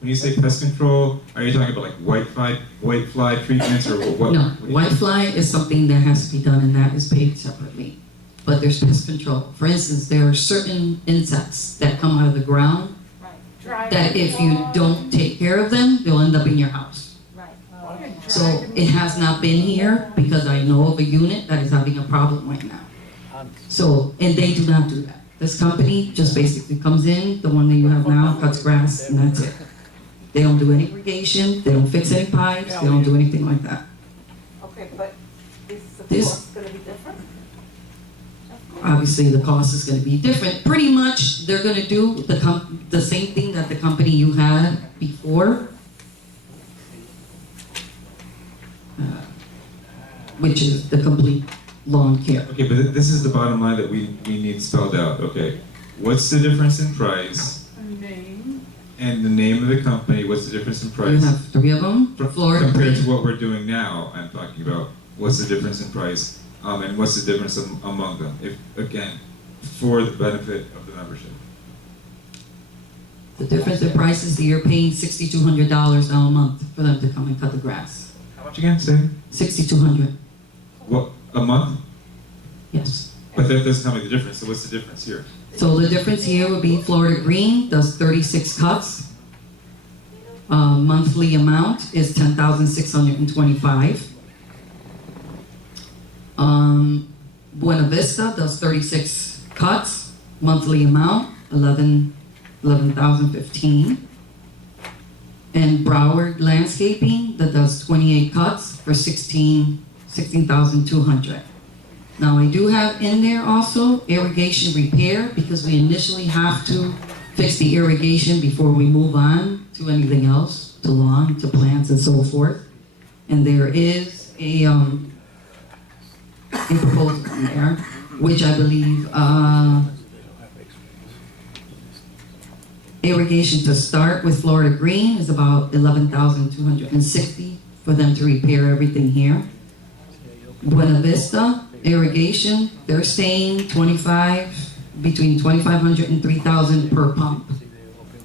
when you say pest control, are you talking about like white fly treatments or what? No, white fly is something that has to be done and that is paid separately. But there's pest control. For instance, there are certain insects that come out of the ground that if you don't take care of them, they'll end up in your house. So it has not been here because I know of a unit that is having a problem right now. So, and they do not do that. This company just basically comes in, the one that you have now, cuts grass, and that's it. They don't do any irrigation, they don't fix any pipes, they don't do anything like that. Okay, but is the This- cost gonna be different? Obviously, the cost is gonna be different. Pretty much, they're gonna do the same thing that the company you had before, which is the complete lawn care. Okay, but this is the bottom line that we need spelled out, okay? What's the difference in price? Name. And the name of the company, what's the difference in You price? have 3 of them, Florida Compared to Green. what we're doing now, I'm talking about, what's the difference in price? And what's the difference among them? If, again, for the benefit of the membership. The difference in price is that you're paying $6,200 now a month for them to come and cut the grass. How much again, say? $6,200, What, a month? yes. But that doesn't tell me the difference, so what's the difference here? So the difference here would be Florida Green does 36 cuts. Monthly amount is $10,625. Buena Vista does 36 cuts. Monthly amount $11,015. And Broward Landscaping that does 28 cuts for $16,200. Now I do have in there also irrigation repair because we initially have to fix the irrigation before we move on to anything else, to lawn, to plants and so forth. And there is a proposal in there, which I believe irrigation to start with Florida Green is about $11,260 for them to repair everything here. Buena Vista irrigation, they're saying between $2,500 and $3,000 per pump.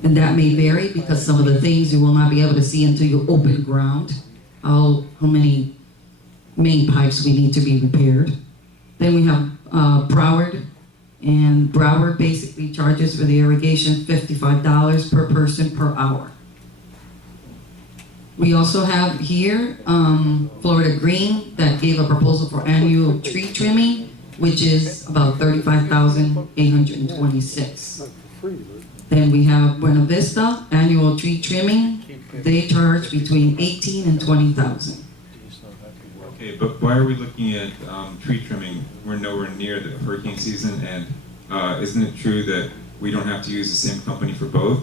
And that may vary because some of the things you will not be able to see until you open ground. How many main pipes we need to be repaired. Then we have Broward, and Broward basically charges for the irrigation $55 per person per hour. We also have here Florida Green that gave a proposal for annual tree trimming, which is about $35,826. Then we have Buena Vista, annual tree trimming. They charge between $18,000 and $20,000. Okay, but why are we looking at tree trimming? We're nowhere near the hurricane season, and isn't it true that we don't have to use the same company for both?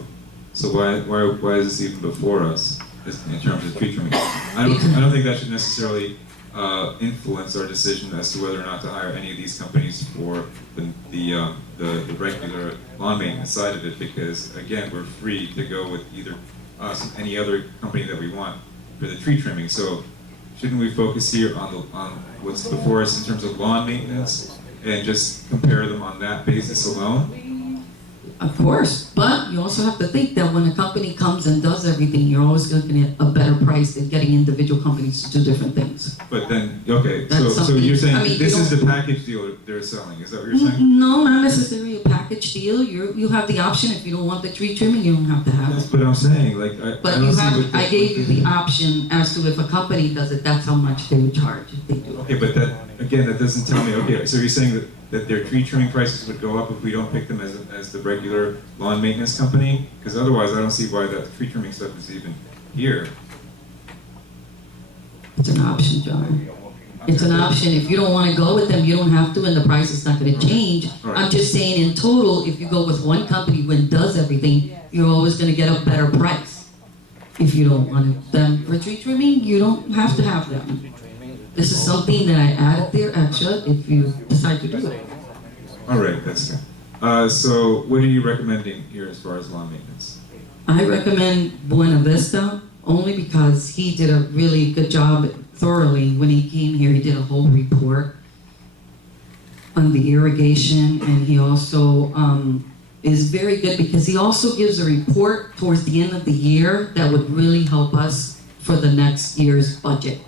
So why is this even before us in terms of tree trimming? I don't think that should necessarily influence our decision as to whether or not to hire any of these companies for the regular lawn maintenance side of it, because again, we're free to go with either us and any other company that we want for the tree trimming. So shouldn't we focus here on what's before us in terms of lawn maintenance and just compare them on that basis alone? Of course, but you also have to think that when a company comes and does everything, you're always going to get a better price than getting individual companies to do different things. But then, okay, That's so you're saying something- I mean, this you is the package deal they're selling, is that what you're saying? No, not necessarily a package deal. You have the option. If you don't want the tree trimming, you don't have to have That's it. what I'm saying, like, I But don't you see have, what I gave you the option as to if a company does it, that's how much they would charge if they do it. Okay, but that, again, that doesn't tell me, okay, so you're saying that their tree trimming prices would go up if we don't pick them as the regular lawn maintenance company? Because otherwise, I don't see why that tree trimming stuff is even here. It's an option, John. It's an option. If you don't want to go with them, you don't have to, and the price is not going to change. All right. I'm just saying in total, if you go with one company when it does everything, you're always going to get a better price. If you don't want them for tree trimming, you don't have to have them. This is something that I added there extra if you decide to do it. All right, that's fair. So what are you recommending here as far as lawn maintenance? I recommend Buena Vista only because he did a really good job thoroughly when he came here. He did a whole report on the irrigation, and he also is very good because he also gives a report towards the end of the year that would really help us for the next year's budget.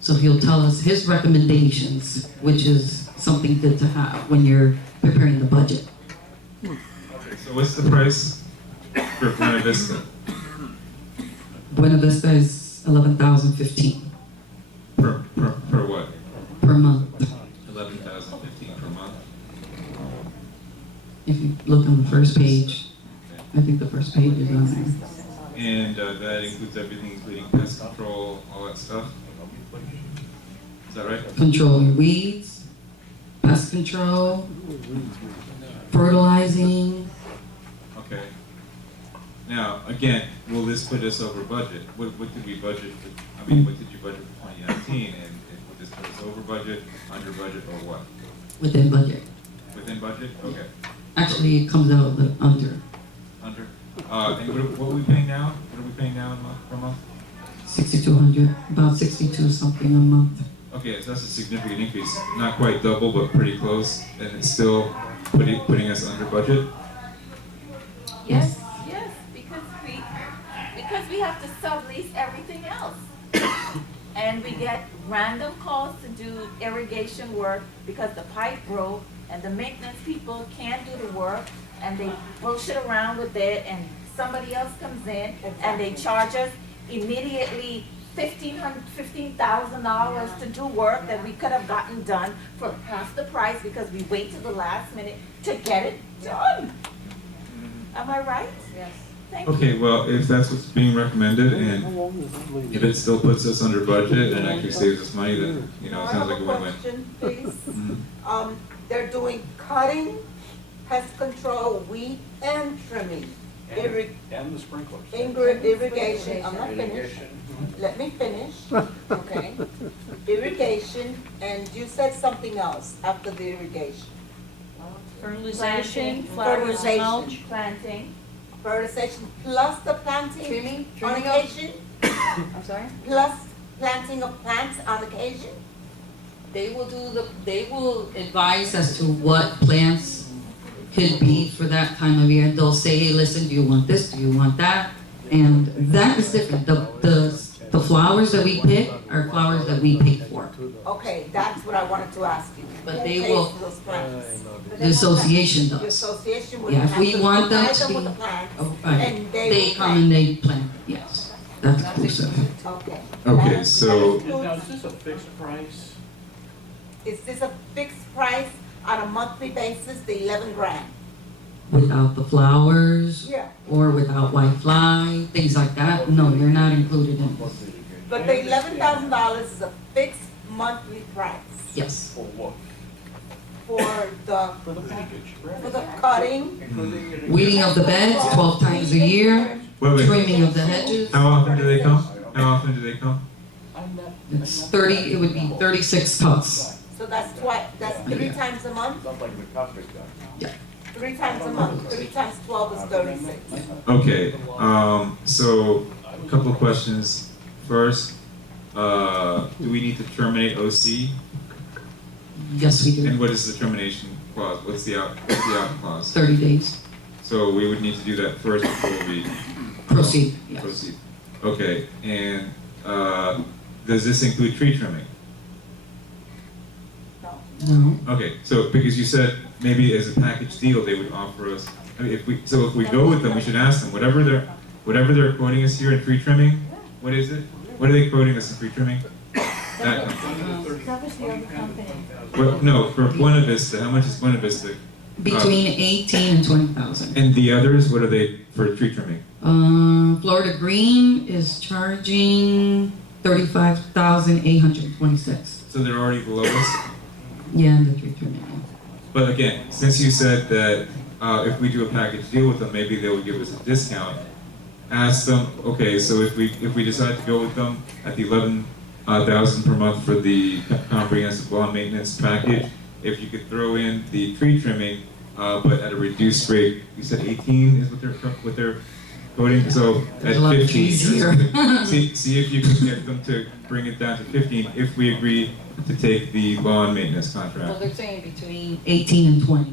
So he'll tell us his recommendations, which is something good to have when you're preparing the budget. Okay, so what's the price for Buena Vista? Buena Vista is 11,015 Per what? per month. 11,015 per month? If you look on the first page, I think the first page is on there. And that includes everything, including pest control, all that stuff? Is that right? Control your weeds, pest control, fertilizing. Okay. Now, again, will this put us over budget? What did we budget for, I mean, what did you budget for 2019? And would this put us over budget, under budget, or what? Within budget. Within budget? Okay. Actually, it comes out the under Under? And what are we paying now? What are we paying now per month? 6,200, about 62 something a month. Okay, so that's a significant increase. Not quite double, but pretty close. And it's still putting us under budget? Yes, yes, because we have to sublease everything else. And we get random calls to do irrigation work because the pipe broke and the maintenance people can't do the work and they bullshit around with it and somebody else comes in and they charge us immediately $15,000 to do work that we could have gotten done for half the price because we wait till the last minute to get it done. Am I right? Yes. Thank you. Okay, well, if that's what's being recommended and if it still puts us under budget and actually saves us money, then, you know, it sounds like a I have win-win. question, please. Mhm. They're doing cutting, pest control, weed, and trimming. And the sprinklers. Irrigation, I'm not finished. Irrigation. Let me finish, okay? Irrigation, and you said something else after the irrigation. Fertilization, flowers, mulch, planting. Fertilization plus the planting Trimming on of- occasion, I'm sorry? plus planting of plants on occasion. They will advise as to what plants could be for that time of year. They'll say, hey, listen, do you want this, do you want that? And that is different. The flowers that we pick are flowers that we pay for. Okay, that's what I wanted to ask you. But Who they pays will- for those plants? The association The does. association would Yeah, if have we to want them provide to them with be- the plants, Oh, right. and they They will come and they plant, yes. That's exclusive. Okay. Okay, That so- includes- Now, is this a fixed price? Is this a fixed price on a monthly basis, the 11 grand? Without the flowers Yeah. or without white fly, things like that, no, you're not included in this. But the $11,000 is a fixed monthly price Yes. For what? for the, For the package, right? for the cutting. Including irrigation. Weeding of the beds 12 times a year, Wait, trimming of the hedges. how often do they come? How often do they come? I'm not. It's 30, it would be 36 cuts. So that's that's 3 times a month? Sounds like the caustic guy. Yeah. 3 times a month, 3 times 12 is 36. Okay, so a couple of questions. First, do we need to terminate OC? Yes, we And do. what is the termination clause? What's the out clause? 30 days. So we would need to do that first before we Proceed, yes. proceed. Okay, and does this include tree trimming? No. No. Okay, so because you said maybe as a package deal, they would offer us, I mean, if we go with them, we should ask them, whatever they're quoting us here in tree trimming, what is it? What are they quoting us in tree trimming? That company. Covers the other company. Well, no, for Buena Vista, how much is Buena Vista? Between 18 and 20,000. And the others, what are they for tree trimming? Florida Green is charging 35,826. So they're already below us? Yeah, the tree trimming. But again, since you said that if we do a package deal with them, maybe they would give us a discount. Ask them, okay, so if we decide to go with them at the 11,000 per month for the comprehensive lawn maintenance package, if you could throw in the tree trimming, but at a reduced rate, you said 18 is what they're quoting, so at There's a lot of 15. trees here. See if you can get them to bring it down to 15 if we agree to take the lawn maintenance Well, contract. they're saying between 18 and 20.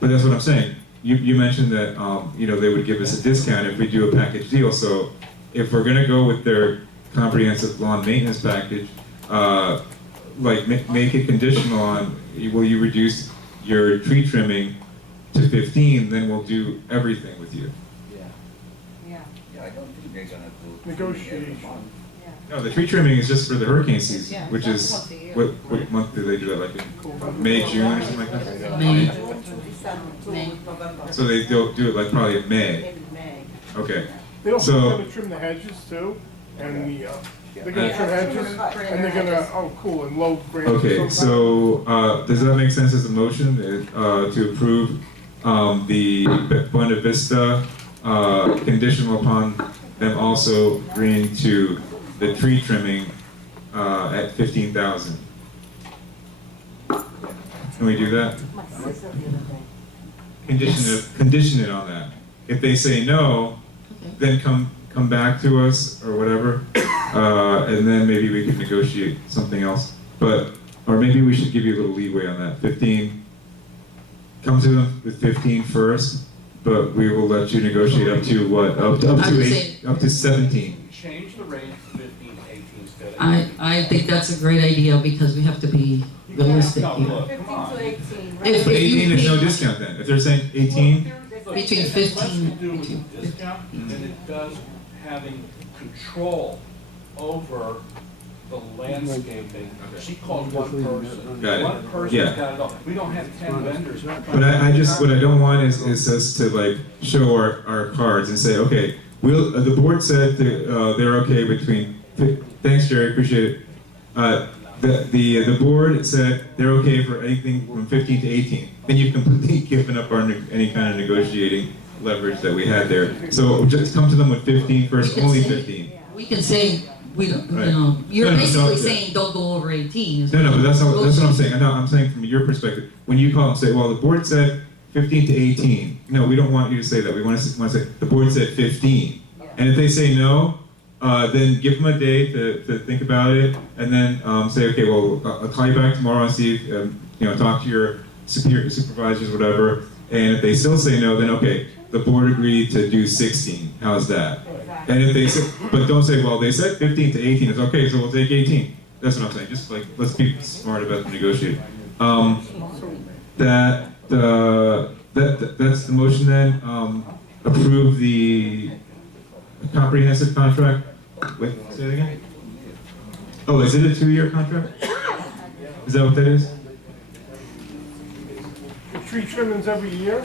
But that's what I'm saying. you mentioned that, you know, they would give us a discount if we do a package deal, so if we're gonna go with their comprehensive lawn maintenance package, like, make it conditional on, will you reduce your tree trimming to 15, then we'll do everything with you. Yeah. Yeah. Yeah, I don't think they're gonna do. Negotiation. No, the tree trimming is just for the hurricane season, Yeah, which that's is, once a year. what month do they do it, like in May, June, or something like that? May. June to December, to May. November. So they'll do it like probably in May, Maybe May. okay. They also So- gonna trim the hedges too, and they're gonna Yeah, trim hedges, trim and they're gonna, hedges. oh, cool, and low branches. Okay, sometimes. so, does that make sense as a motion, to approve, the Buena Vista, conditional upon them also agreeing to the tree trimming, at 15,000? Can we do that? My sister the other day. Condition it on that. If they say no, Okay. then come back to us or whatever, and then maybe we can negotiate something else. But, or maybe we should give you a little leeway on that, 15, come to them with 15 first, but we will let you negotiate up to what, up I to would 8, say- up to 17. Change the range to 15 to 18 instead of. I think that's a great idea because we have to be realistic No, here. look, 15 come on. to 18, right? If- But if you 18 is no pay- discount then, if they're saying 18, Between Less 15 to do with between the discount than it does having control over the landscaping. She calls one person. Got it. One Yeah. person's got it all. We don't have 10 vendors. but I just, what I don't want is us to like show our cards and say, okay, the board said that, they're okay between, thanks Jerry, appreciate it. The board said they're okay for anything from 15 to 18. Then you've completely given up any kind of negotiating leverage that we had there. So just come to them with 15 first, We can only say- 15. We can say, we don't, you Right. know, you're No, no, basically yeah. saying don't go over 18. No, but that's what I'm saying. No, I'm saying from your perspective. When you call and say, well, the board said 15 to 18. No, we don't want you to say that. We want to say, the board said 15. And if they say no, then give them a day to think about it, and then say, okay, well, I'll call you back tomorrow and see if, you know, talk to your supervisors, whatever. And if they still say no, then okay, the board agreed to do 16. How's that? And if they say, but don't say, well, they said 15 to 18. It's okay, so we'll take 18. That's what I'm saying. Just like, let's be smart about the negotiating. That's the motion then. Approve the comprehensive contract. Wait, say it again? Oh, is it a 2-year contract? Is that what that is? The tree trimmings every year?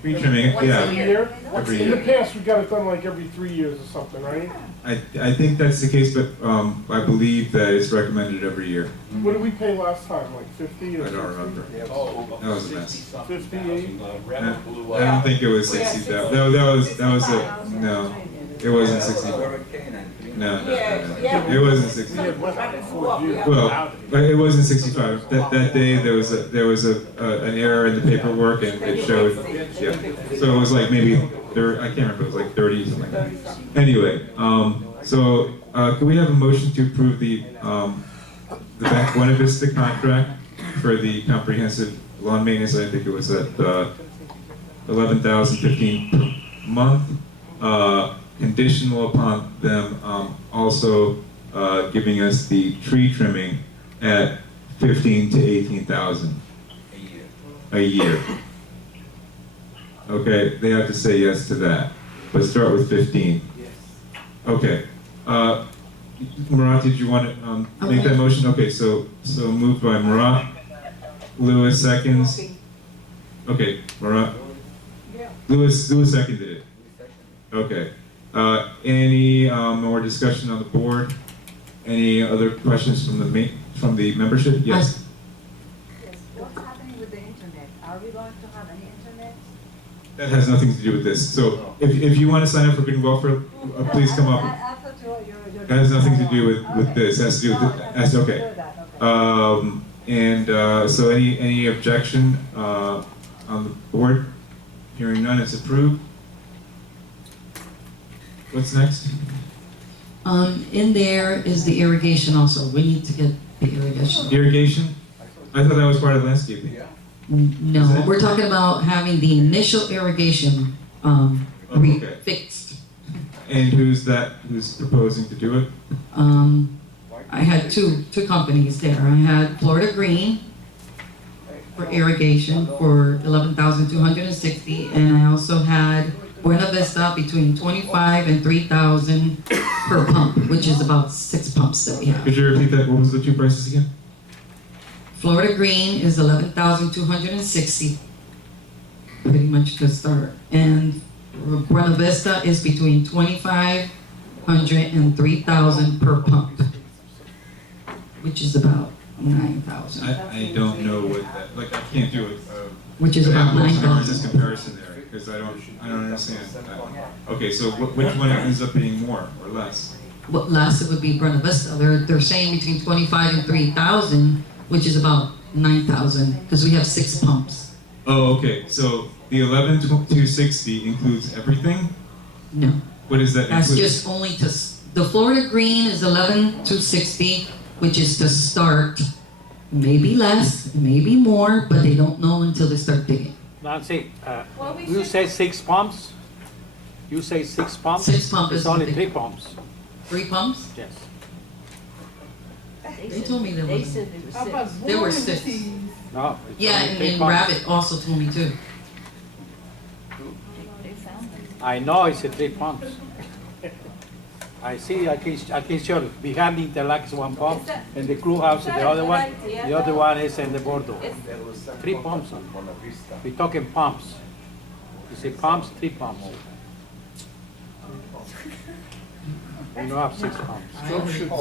Tree trimming, Every yeah. year? Every In the year. past, we got it done like every 3 years or something, right? I think that's the case, but I believe that it's recommended every year. What did we pay last time, like 50 or I 60? don't remember. Oh, That was a mess. 58. I don't think it was 60,000. No, that was a, no, it wasn't 60. Hurricane and. No, Yeah. it wasn't We 60. had went back 4 years. Well, it wasn't 65. That day there was an error in the paperwork and it showed, yeah. So it was like maybe I can't remember. It was like 30 something. Like that. Anyway, so can we have a motion to approve the Buena Vista contract for the comprehensive lawn maintenance? I think it was at $11,015 per month. Conditional upon them also giving us the tree trimming at 15 to 18,000 a year. Okay, they have to say yes to that, but start with 15. Okay. Marat, did you want to make that motion? Okay, so moved by Marat. Lewis seconds. Okay, Marat. Lewis seconded it. Okay. Any more discussion on the board? Any other questions from the membership? Yes. Yes, what's happening with the internet? Are we going to have any internet? That has nothing to do with this. So if you want to sign up for good and welfare, please come up. I thought you're. That has nothing to do with this. It has to do with that's okay. So any objection on the board? Hearing none, it's approved. What's next? In there is the irrigation also. We need to get the irrigation. Irrigation? I thought that was part of landscaping. No, we're talking about having the initial irrigation, Okay. fixed. And who's proposing to do it? I had two companies there. I had Florida Green for irrigation for 11,260, and I also had Buena Vista between 25 and 3,000 per pump, which is about 6 pumps that we have. Could you repeat that? What was the two prices again? Florida Green is 11,260, pretty much to start, and Buena Vista is between 2,500 and 3,000 per pump, which is about 9,000. I don't know what that, like, I can't do it. Which is about apples and oranges 9,000. comparison there, because I don't understand that. Okay, so which one ends up being more or less? What last it would be Buena Vista. They're saying between 25 and 3,000, which is about 9,000, because we have 6 pumps. Oh, okay, so the 11,260 includes everything? No, What is that that's include? just only to, the Florida Green is 11,260, which is to start, maybe less, maybe more, but they don't know until they start digging. Nancy, Well, we you should- say 6 pumps? You say 6 pumps? 6 pumps It's is only big. 3 pumps, 3 pumps? yes. They told me there They was, said there were 6. there were 6. No, it's Yeah, only 3 and pumps. Rabbit also told me too. They found them. I know it's a 3 pumps. I see, I can show you. Behind the Interlac is 1 pump, Is that- and the crew house, is the that a other good one, idea, the other though? one is in the Bordeaux. It's- 3 pumps. We're talking pumps. You say pumps, 3 pumps. We don't have 6 pumps.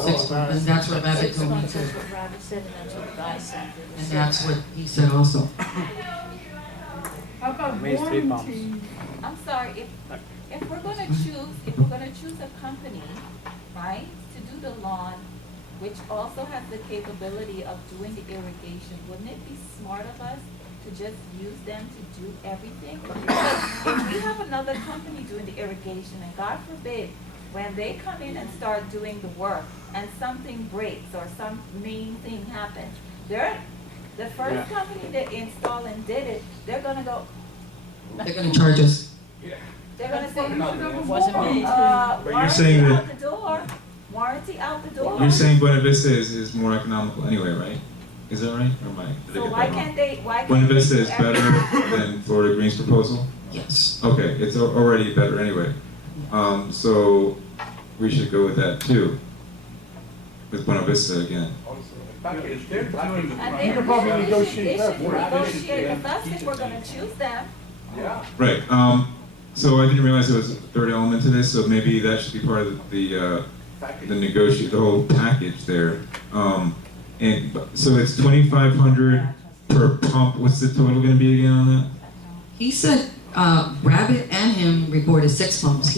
6 pumps, and that's what Rabbit told me That's too. what Rabbit said, and that's what the guy said. And that's what he said also. It means 3 pumps. I'm sorry, if we're gonna choose a company, right, to do the lawn, which also has the capability of doing the irrigation, wouldn't it be smart of us to just use them to do everything? Because if we have another company doing the irrigation, and God forbid, when they come in and start doing the work, and something breaks, or some main thing happens, the first Yeah. company that installed and did it, they're gonna go, They're gonna charge us. they're gonna say, Wasn't me. But you're saying warranty that- out the door, warranty out the door. You're saying Buena Vista is more economical anyway, right? Is that right? Or am I? Did I So get why that wrong? can't they, why can't Buena they Vista do is better everything? than Florida Green's proposal? Yes. Okay, it's already better anyway. So we should go with that too. With Buena Vista again. And they You could probably should negotiate that. negotiate with us if we're gonna choose them. Yeah. Right, so I didn't realize there was a third element to this, so maybe that should be part of the whole package there. So it's 2,500 per pump, what's the total gonna be again on that? He said, Rabbit and him reported 6 pumps.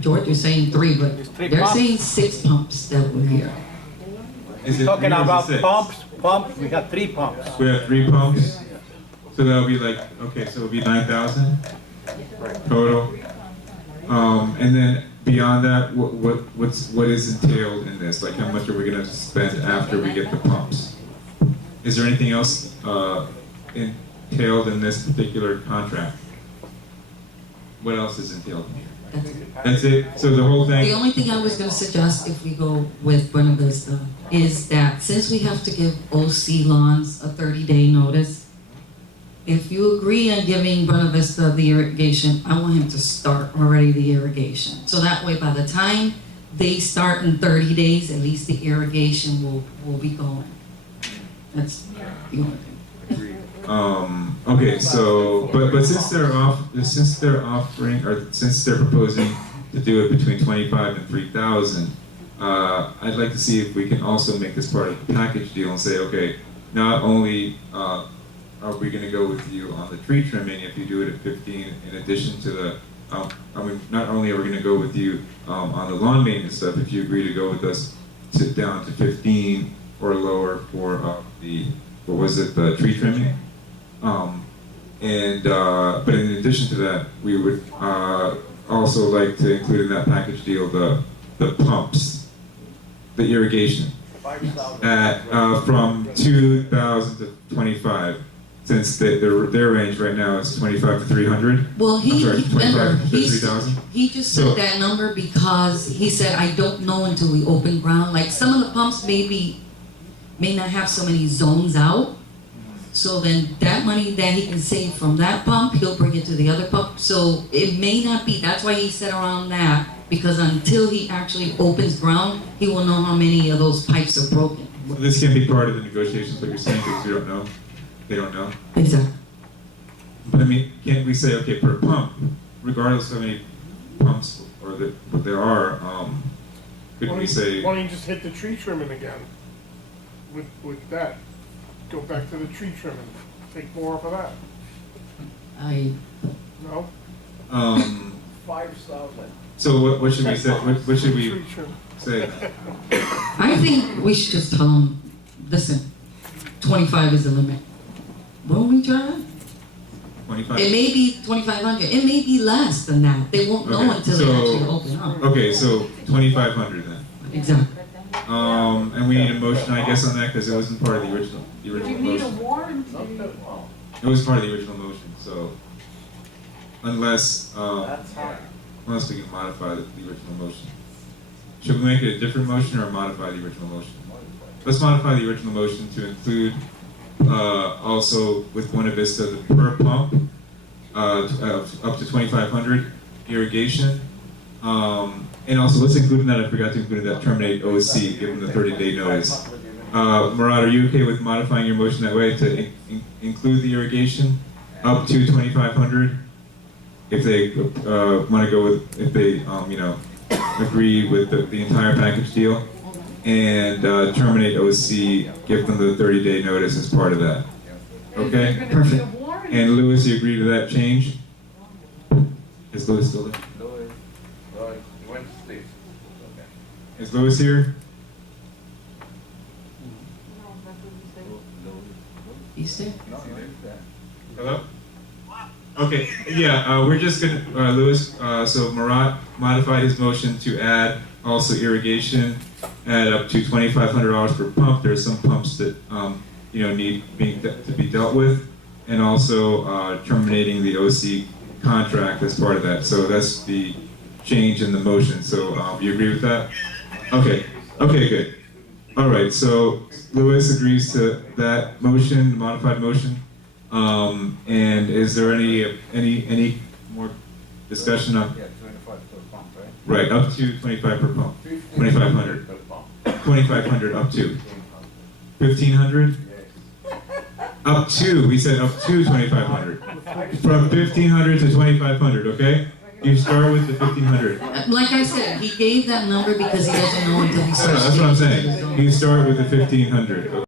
George was saying 3, but It's 3 they're pumps. saying 6 pumps that were here. Is it Talking 3 or is it about 6? pumps, we have 3 pumps. We have 3 pumps, so that'll be like, okay, so it'll be 9,000 total. And then beyond that, what is entailed in this? Like, how much are we gonna spend after we get the pumps? Is there anything else entailed in this particular contract? What else is entailed in here? That's it? So the whole The thing? only thing I was gonna suggest if we go with Buena Vista is that since we have to give OC Lawns a 30-day notice, if you agree on giving Buena Vista the irrigation, I want him to start already the irrigation. So that way, by the time they start in 30 days, at least the irrigation will be going. That's the only thing. Okay, so, but since they're offering, or since they're proposing to do it between 25 and 3,000, I'd like to see if we can also make this part of the package deal and say, okay, not only, are we gonna go with you on the tree trimming if you do it at 15, in addition to the, not only are we gonna go with you, on the lawn maintenance stuff, if you agree to go with us, sit down to 15 or lower for, what was it, the tree trimming? But in addition to that, we would also like to include in that package deal the pumps, the irrigation, at from 2,000 to 25. since their range right now is 25 to 300. Well, I'm sorry, 25 to he 3,000. he just So- said that number because he said, I don't know until we open ground. Like some of the pumps may not have so many zones out. So then that money that he can save from that pump, he'll bring it to the other pump. So it may not be, that's why he said around that, because until he actually opens ground, he will know how many of those pipes are broken. This can't be part of the negotiations, what you're saying, because we don't know. They don't know. Exactly. But I mean, can't we say, okay, per pump, regardless of how many pumps or what there are, couldn't we say, Why don't you just hit the tree trimming again with that? Go back to the tree trimming, take more off of that, no? 5,000. so what should we say, what should we Tree trim. say? I think we should just tell him, listen, 25 is the limit. Won't we try? 25? It may be 2,500. It may be less than that. They won't know Okay, until they so- actually open up. Okay, so 2,500 then. Exactly. And we need a motion, I guess, on that, because it wasn't part of the original motion. warranty. It was part of the original motion, so unless, That's high. unless we can modify the original motion. Should we make it a different motion or modify the original motion? Let's modify the original motion to include, also with Buena Vista, the per pump, up to 2,500 irrigation. And also, let's include in that, I forgot to include in that, terminate OC, give them the 30-day notice. Murad, are you okay with modifying your motion that way to include the irrigation up to 2,500? If they want to go with, if they, agree with the entire package deal? And terminate OC, give them the 30-day notice as part of that. Okay? Perfect. And Louis, you agree to that change? Is Louis still there? Louis, Roy, you went to sleep. Is Louis here? He's there. No, there's that. Hello? Okay, yeah, we're just gonna, Louis, so Marat modified his motion to add also irrigation at up to $2,500 per pump. There are some pumps that, need to be dealt with, and also terminating the OC contract as part of that. So that's the change in the motion. So you agree with that? Okay, good. All right, so Louis agrees to that motion, modified motion. And is there any more discussion on? Yeah, 25 per pump, right? Right, up to 25 per pump. 2,500. Per pump. 2,500 up to. 1,500? Yes. Up to, we said up to 2,500. From 1,500 to 2,500, okay? You start with the 1,500. Like I said, he gave that number because he doesn't know until he No, starts. that's what I'm digging saying. into You his start with the 1,500,